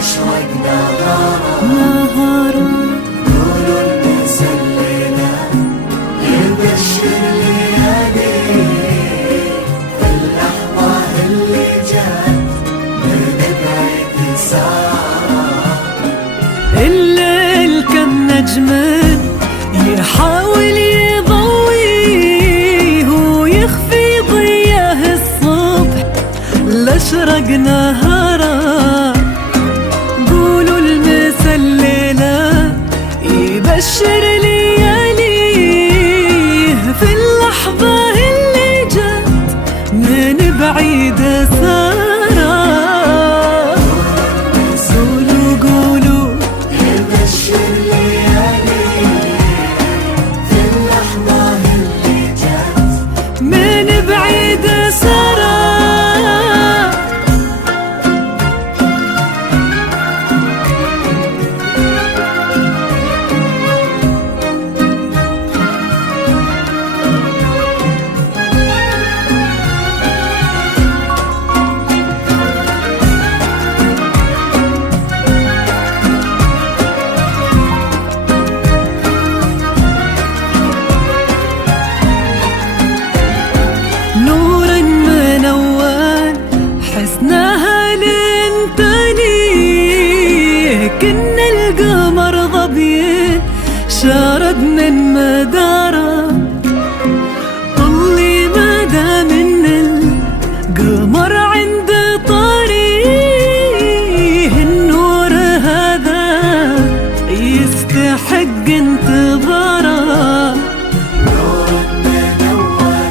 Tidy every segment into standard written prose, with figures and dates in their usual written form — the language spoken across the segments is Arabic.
أشرقنا نهارا نور المسللة يبشر ليالي في اللحظة اللي جات من بعيد سارة. الليل كم نجم يحاول يضويه ويخفي ضياه الصبح لأشرق نهارا. قولوا المسللة يبشر لياليه في اللحظة اللي جات من بعيد سارة. قولوا يبشر ليالي في اللحظة اللي جات من بعيد سارة. نور منور حسناها لنتنيه كن القمر ضبين شارد من مداره. طلي مدى من القمر عند طريه النور هذا يستحق انتظاره. نور منور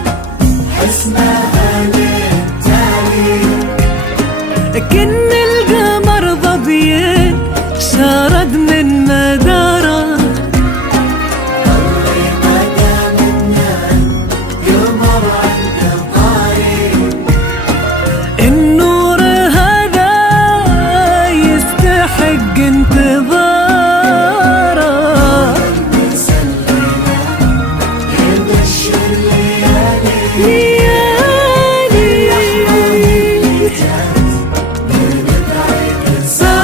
حسناها للتالي كن القمر ضبين شارد من مداره. طلي مدى منا القمر عند طريق النور هذا يستحق انتظاره. المسللة يبشر ليالي ليالي جات من بعيد سارة.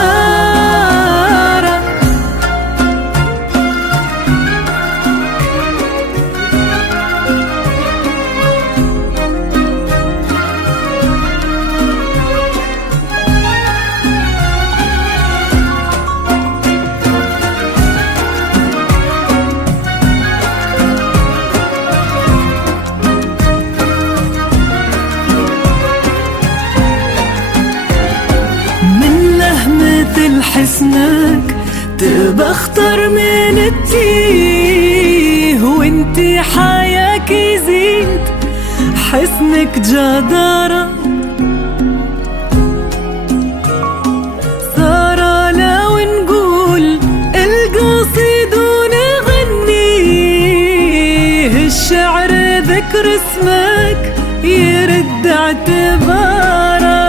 من لهمة حسنك تبختر من التيه وانتي حياك يزيد حسنك جدارة. سارة لو نقول القصيد ونغنيه الشعر ذكر اسمك يرد اعتباره.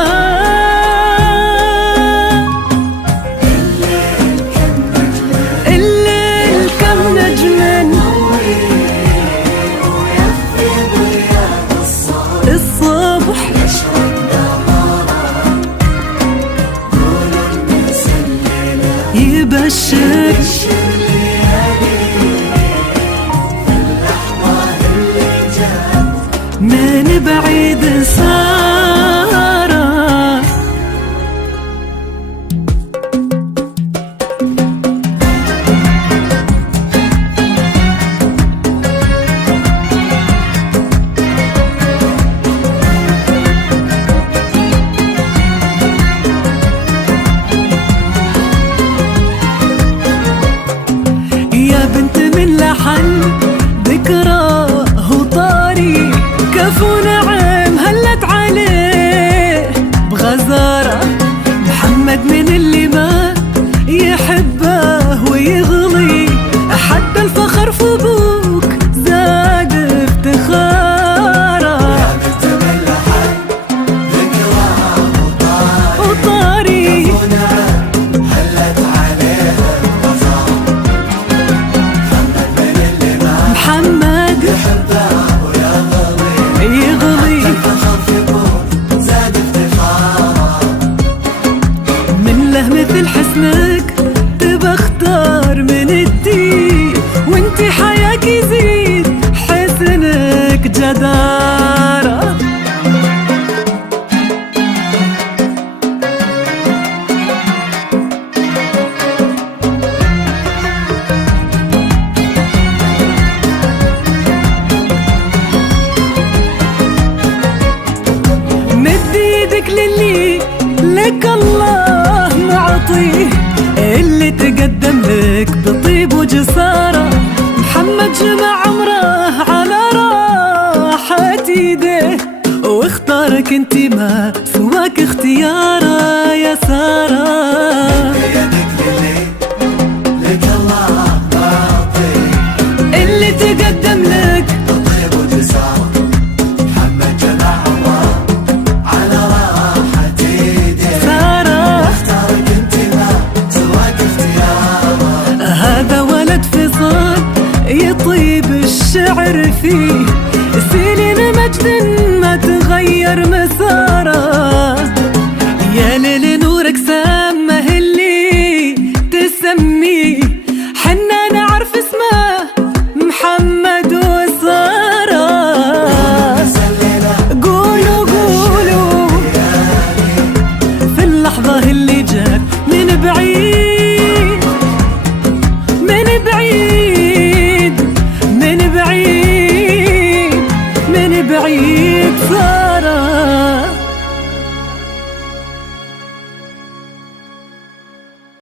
الليل كم نجم ويخفي ضياء الصبح يشرق نهارا. نور المسللة يبشر يبشر ليالي في اللحظة اللي جات من بعيد سارة. يا بنت من لحن ذكراه طاري كفو نعم هلت عين اللي تقدم لك بطيب وجسارة. محمد جمع عمره على راحة ايده، واختارك انتي ما سواك اختياره يا سارة. بيدك للي لك الله معطيك، اللي تقدم لك بطيب وجسارة. محمد جمع عمره على راحة ايده، سارة. اختارك انت ما سواك اختياره. هذا ولد فصال يطيب الشعر فيه، سنين مجد ما تغير مساره. يا ليل نورك سمه اللي تسميه، حنا نعرف اسمه محمد وسارة. قولوا قولوا في اللحظة اللي جات من بعيد، من بعيد، من بعيد، من بعيد.